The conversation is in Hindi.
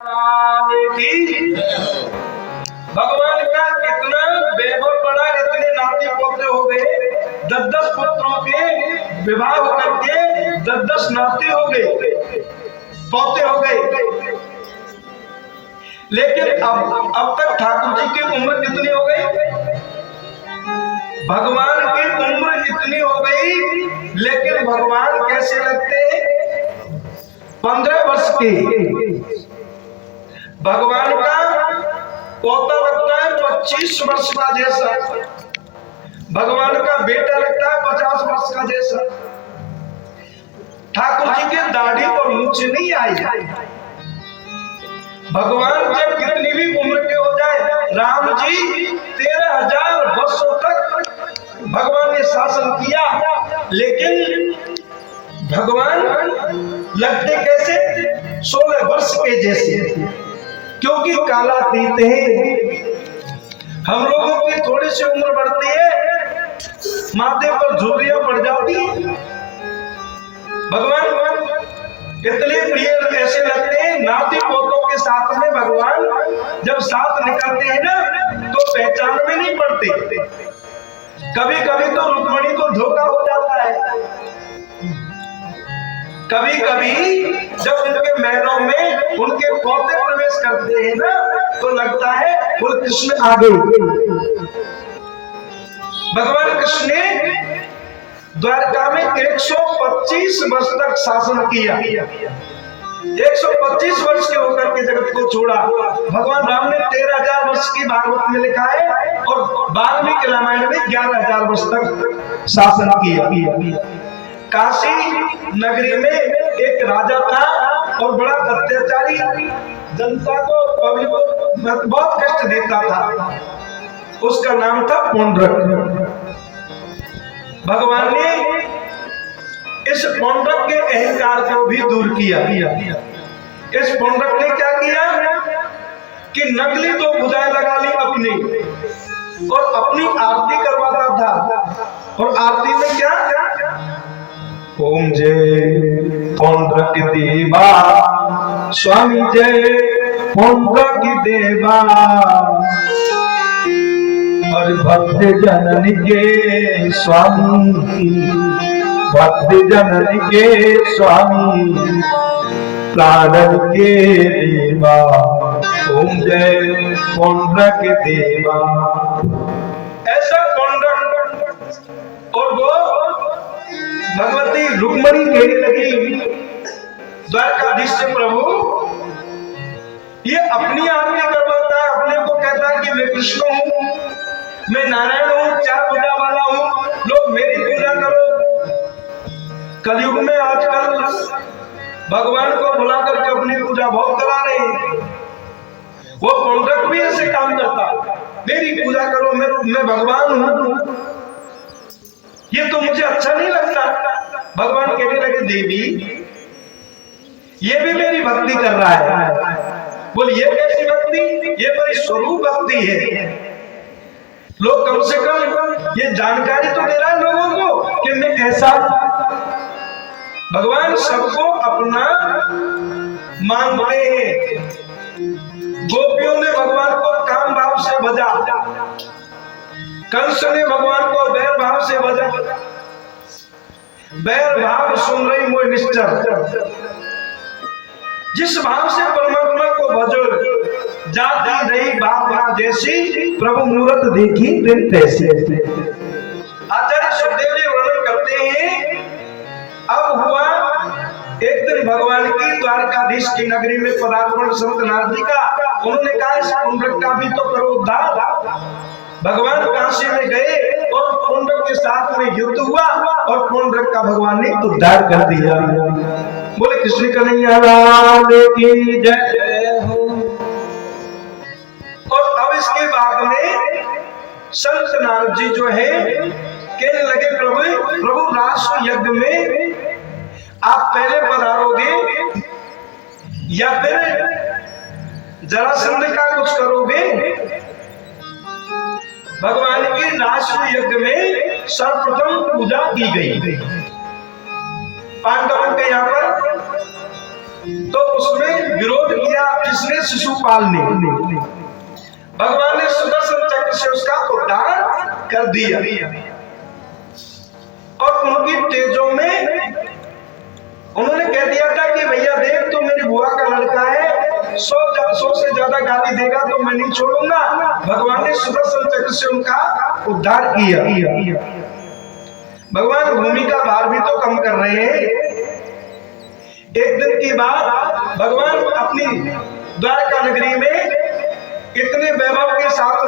भगवान का कितना वैभव बढ़ा, इतने नाती पोते हो गए, 10-10 पुत्रों के विवाह करके 10-10 नाते हो गए, पोते हो गए। लेकिन अब तक ठाकुर जी की उम्र कितनी हो गई? भगवान की उम्र इतनी हो गई, लेकिन भगवान कैसे लगते? 15 वर्ष के। भगवान का पोता लगता है 25 वर्ष का जैसा, भगवान का बेटा लगता है 50 वर्ष का जैसा। ठाकुर जी के दाढ़ी और मूंछ नहीं आई। भगवान जब कितनी भी उम्र के हो जाए, राम जी 13,000 वर्षों तक भगवान ने शासन किया, लेकिन भगवान लगते कैसे? 16 वर्ष के जैसे, क्योंकि कालातीत है। हम लोगों की थोड़ी सी उम्र बढ़ती है, माथे पर झुर्रियां पड़ जाती। भगवान इतने प्रिय ऐसे लगते हैं, नाती पोतों के साथ में भगवान जब साथ निकलते हैं ना, तो पहचान में नहीं पड़ते। कभी कभी तो रुक्मणी को धोखा हो जाता है। कभी कभी जब उनके महलों में उनके पोते प्रवेश करते हैं ना, तो लगता है वो कृष्ण आ गए। भगवान कृष्ण ने द्वारका में 125 वर्ष तक शासन किया। 125 वर्ष के होकर के जगत को छोड़ा। भगवान राम ने 13,000 वर्ष की भागवत में लिखा है, और वाल्मीकि रामायण में 11,000 वर्ष तक शासन किया। काशी नगरी में एक राजा था, और बड़ा अत्याचारी, जनता को, पब्लिक को बहुत कष्ट देता था। उसका नाम था पौंड्रक। भगवान ने इस पौंड्रक के अहंकार को भी दूर किया। इस पौंड्रक ने क्या किया कि नकली 2 भुजाएं लगा ली अपनी, और अपनी आरती करवाता था। और आरती में क्या? ओम जय पौंड्रक देवा, स्वामी जय पौंड्रक देवा, और भक्त जनन के स्वामी, भक्त जनन के स्वामी, प्राणन के देवा, ओम जय पौंड्रक देवा। ऐसा पौंड्रक। और वो भगवती रुक्मणी कहने लगी द्वारकाधीश से, प्रभु ये अपनी आरती करवाता है, अपने को कहता है कि मैं कृष्ण हूँ, मैं नारायण हूँ, 4 भुजा वाला हूँ, लोग मेरी पूजा करो। कलयुग में आजकल भगवान को बुला करके अपनी पूजा भोग करा रहे हैं। वो पौंड्रक भी ऐसे काम करता, मेरी पूजा करो, मैं भगवान हूँ। ये तो मुझे अच्छा नहीं लगता। भगवान कहने लगे, देवी ये भी मेरी भक्ति कर रहा है। बोल, ये कैसी भक्ति? ये मेरी स्वरूप भक्ति है। लोग कम से कम ये जानकारी तो दे रहा है लोगों को कि मैं ऐसा। भगवान सबको अपना मानते हैं। गोपियों ने भगवान को काम भाव से भजा, कंस ने भगवान को बैर भाव से भजा। बैर भाव सुन रही मोह निश्चर, जिस भाव से परमात्मा को भजो, जाती रही बाबा जैसी, प्रभु मूरत देखी दिन तैसे। आचार्य सुखदेव जी वर्णन करते हैं, अब हुआ एक दिन भगवान की द्वारकाधीश की नगरी में पदार्पण संत नारद जी का। उन्होंने कहा, इस पौंड्रक का भी तो करो उद्धार। भगवान काशी में गए और पौंड्रक के साथ में युद्ध हुआ, और पौंड्रक का भगवान ने उद्धार कर दिया। बोले कृष्ण कन्हैया लाल की जय हो। और अब इसके बाद में संत नारद जी जो है कहने लगे, प्रभु रास यज्ञ में आप पहले पधारोगे या फिर जरासंध का कुछ करोगे? भगवान के रास यज्ञ में सर्वप्रथम पूजा की गई। पांडवों के यहाँ पर तो उसमें विरोध किया किसने? शिशुपाल ने। भगवान ने सुदर्शन चक्र से उसका उद्धार कर दिया और उनकी तेजों में उन्होंने कह दिया था कि भैया देख तो मेरी बुआ का लड़का है, 100 से ज्यादा गाली देगा तो मैं नहीं छोड़ूंगा। भगवान ने सुदर्शन चक्र से उनका उद्धार किया। भगवान भूमि का भार भी तो कम कर रहे हैं। एक दिन की बात, भगवान अपनी द्वारका नगरी में इतने वैभव के साथ